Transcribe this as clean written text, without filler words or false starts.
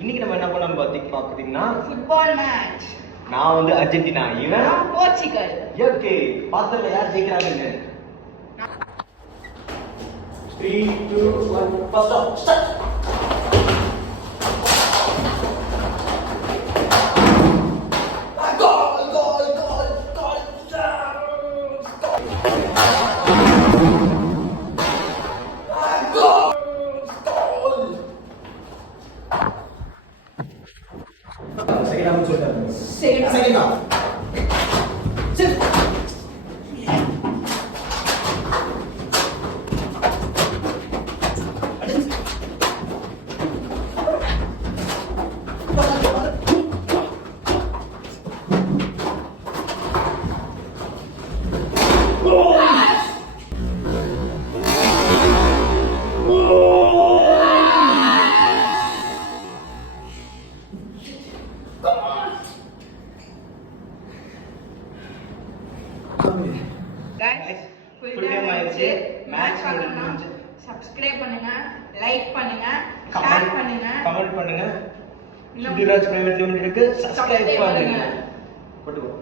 இன்னைக்கு நம்ம என்ன பண்ணலாம் பாத்தீங்கன்னா ஃபுட்பால் மேட்ச். நான் வந்து அர்ஜென்டினா, இவன் போர்ச்சுகல். ஓகே, பாத்தல யார் ஜெயிக்கறாங்கன்னு. 3 2 1 first start. Second half. Sit. Guys, full time ஆயிடுச்சு. மேட்ச் பார்க்கணும்னா சப்ஸ்கிரைப் பண்ணுங்க, லைக் பண்ணுங்க, ஷேர் பண்ணுங்க, கமெண்ட் பண்ணுங்க. சுதிராஜ் பிரைவேட் லிமிடெட்க்கு சப்ஸ்கிரைப் பண்ணுங்க. போட்டுக்கோ.